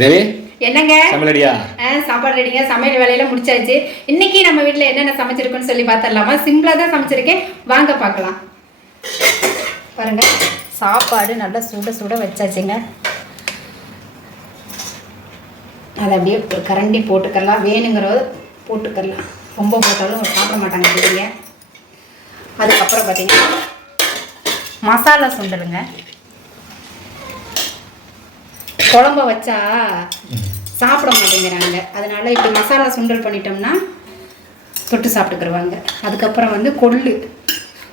தேவி? என்னங்க? சமையலடியா? சாப்பாடு ரெடிங்க சமையல் வேலையில முடிச்சாச்சு. இன்னைக்கு நம்ம வீட்ல என்னென்ன சமைச்சிருக்கோம்னு சொல்லி பார்த்துடலாமா சிம்பிளா தான் சமைச்சிருக்கேன். வாங்க பார்க்கலாம் பாருங்க. சாப்பாடு நல்லா சுட சுட வச்சாச்சுங்க. அதை அப்படியே ஒரு கரண்டி போட்டுக்கலாம். வேணுங்கிறத போட்டுக்கலாம். ரொம்ப போட்டாலும் சாப்பிட மாட்டாங்க பிள்ளைங்க அதுக்கப்புறம் பார்த்தீங்கன்னா மசாலா சுண்டலுங்க. குழம்ப வச்சா சாப்பிட மாட்டேங்கிறாங்க. அதனால இப்படி மசாலா சுண்டல் பண்ணிட்டோம்னா தொட்டு சாப்பிட்டுக்கிருவாங்க. அதுக்கப்புறம் வந்து கொள்ளு.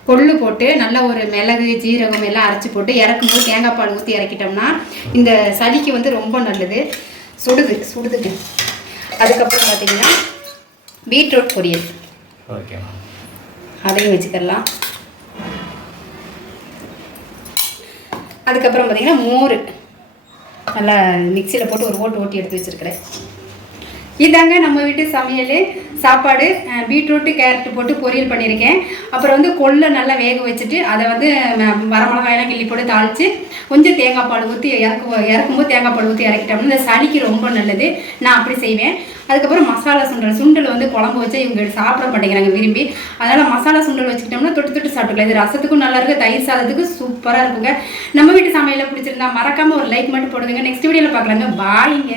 கொள்ளு போட்டு நல்லா ஒரு மிளகு ஜீரகம் எல்லாம் அரைச்சி போட்டு இறக்கும்போது தேங்காய் பால் ஊற்றி இறக்கிட்டோம்னா இந்த சளிக்கு வந்து ரொம்ப நல்லது. சுடுது சுடுதுங்க. அதுக்கப்புறம் பார்த்தீங்கன்னா பீட்ரூட் பொரியல். அதையும் வச்சுக்கலாம் அதுக்கப்புறம் பார்த்தீங்கன்னா மோர். நல்லா மிக்சியில் போட்டு ஒரு ஓட்டு ஓட்டி எடுத்து வச்சுருக்கிறேன். இதாங்க நம்ம வீட்டு சமையல். சாப்பாடு பீட்ரூட்டு கேரட் போட்டு பொரியல் பண்ணியிருக்கேன். அப்புறம் வந்து கொள்ளை நல்லா வேக வச்சுட்டு அதை வந்து வரமிளகாயெல்லாம் கிள்ளி போட்டு தாளித்து கொஞ்சம் தேங்காய் பால் ஊற்றி இறக்கு இறக்கும்போது தேங்காய் பால் ஊற்றி இறக்கிட்டோம்னா இந்த சளிக்கு ரொம்ப நல்லது. நான் அப்படி செய்வேன். அதுக்கப்புறம் மசாலா சுண்டல். சுண்டல் வந்து குழம்பு வச்சா இவங்க சாப்பிட மாட்டேங்கிறாங்க விரும்பி. அதனால் மசாலா சுண்டல் வச்சுக்கிட்டோம்னா தொட்டு தொட்டு சாப்பிட்டுக்கலாம். இது ரசத்துக்கும் நல்லா இருக்குது தயிர் சாதத்துக்கு சூப்பராக இருக்குங்க. நம்ம வீட்டு சமையலில் பிடிச்சிருந்தா மறக்காமல் ஒரு லைக் மட்டும் போடுங்க. நெக்ஸ்ட் வீடியோவில் பார்க்கலாங்க. பாய்ங்க